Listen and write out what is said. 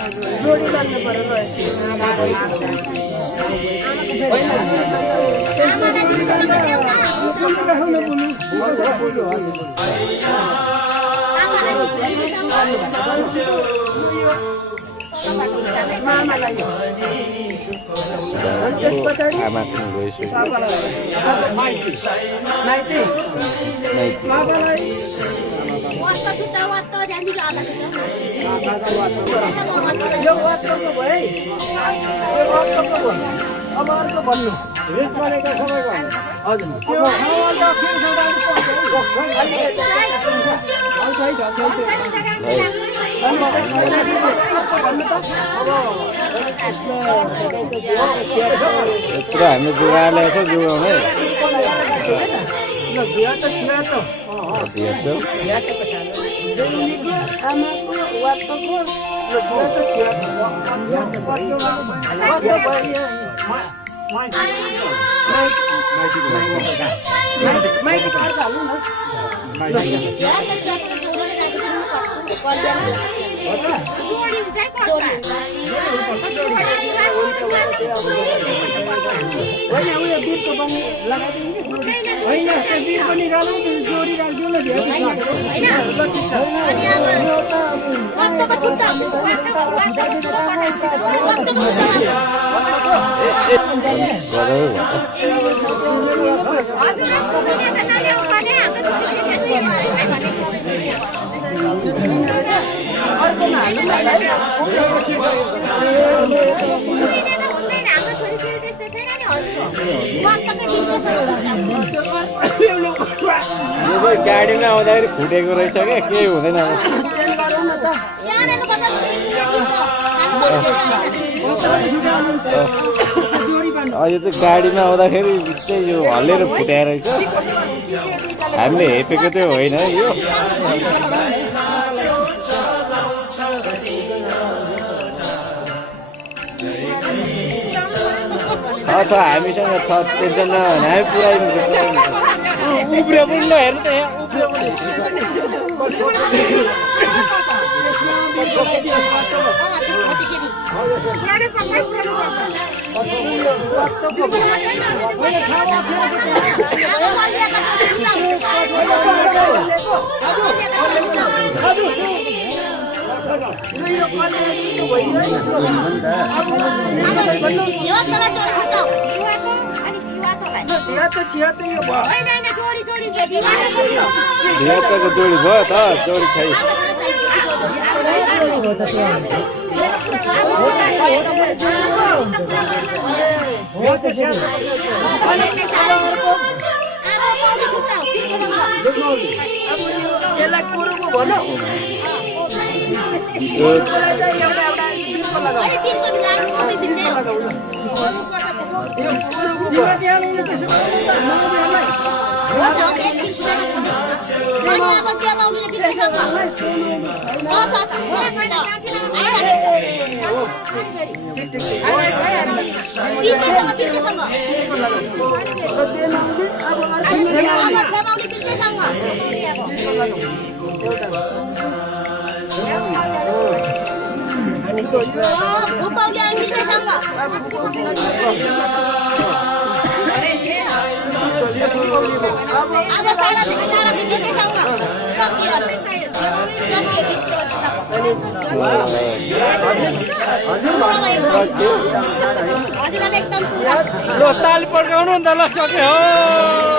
जोडी गर्नु पर्यो मामालाई अब अर्को भन्नु रेट गरेका सबैको हजुर हामी जुगाले यसो जुगाउने गाडीमा आउँदाखेरि फुटेको रहेछ क्या केही हुँदैन यो चाहिँ गाडीमा आउँदाखेरि चाहिँ यो हल्लेर फुट्याएर रहेछ हामीले हेपेको त्यो होइन यो छ हामीसँग छ टेन्सन नभए हामी पुऱ्याइदिन्छ उब्रियो पनि ल हेर्नु त यहाँ उब्रियो जोडी भयो त जोडी छैन ताली पड्काउनु नि त ल सक्यो हो